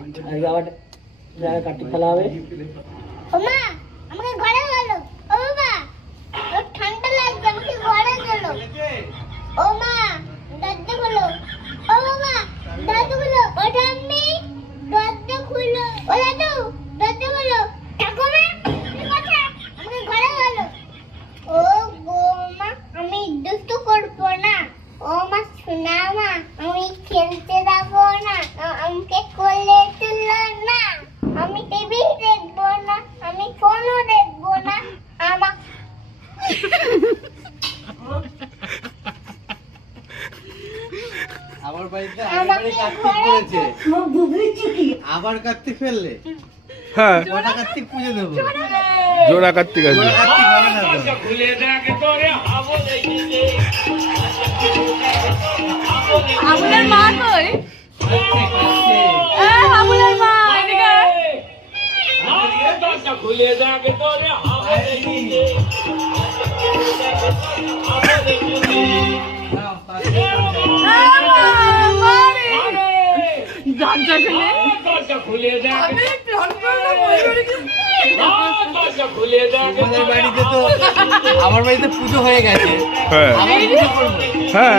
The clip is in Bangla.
আজকে আবার কাটি ফেলা হবে। ও মা আমাকে ঘরে গেল। ও বাবা ও ঠান্ডা লাগছে আমাকে ঘরে গেল। ও মা দরজা খোলো। ও বাবা দরজা খোলো। ও ঠাম্মি দরজা খোলো। ও দাদু দরজা খোলো। ঠাকুমা কি কথা আমাকে ঘরে গেল। ও বৌমা আমি দুষ্টু করবো না। ও মা শোনা মা আমি খেলতে যাবো না। আমাকে কোলে তুলো না। আমি টিভি দেখবো না। আমি ফোনও দেখবো না। আমার আমার বাড়িতে আগেবারে কার্তিক করেছে, আবার কার্তিক ফেললে। হ্যাঁ, কটা কার্তিক পুজো দেবো? জোড়া কার্তিক আছে। জোড়া কার্তিক হবে না তো। আমুলের মা কই? আমুলের মা এদিকে তোমাদের বাড়িতে তো আমার বাড়িতে পুজো হয়ে গেছে, হ্যাঁ আবার পুজো করবো। হ্যাঁ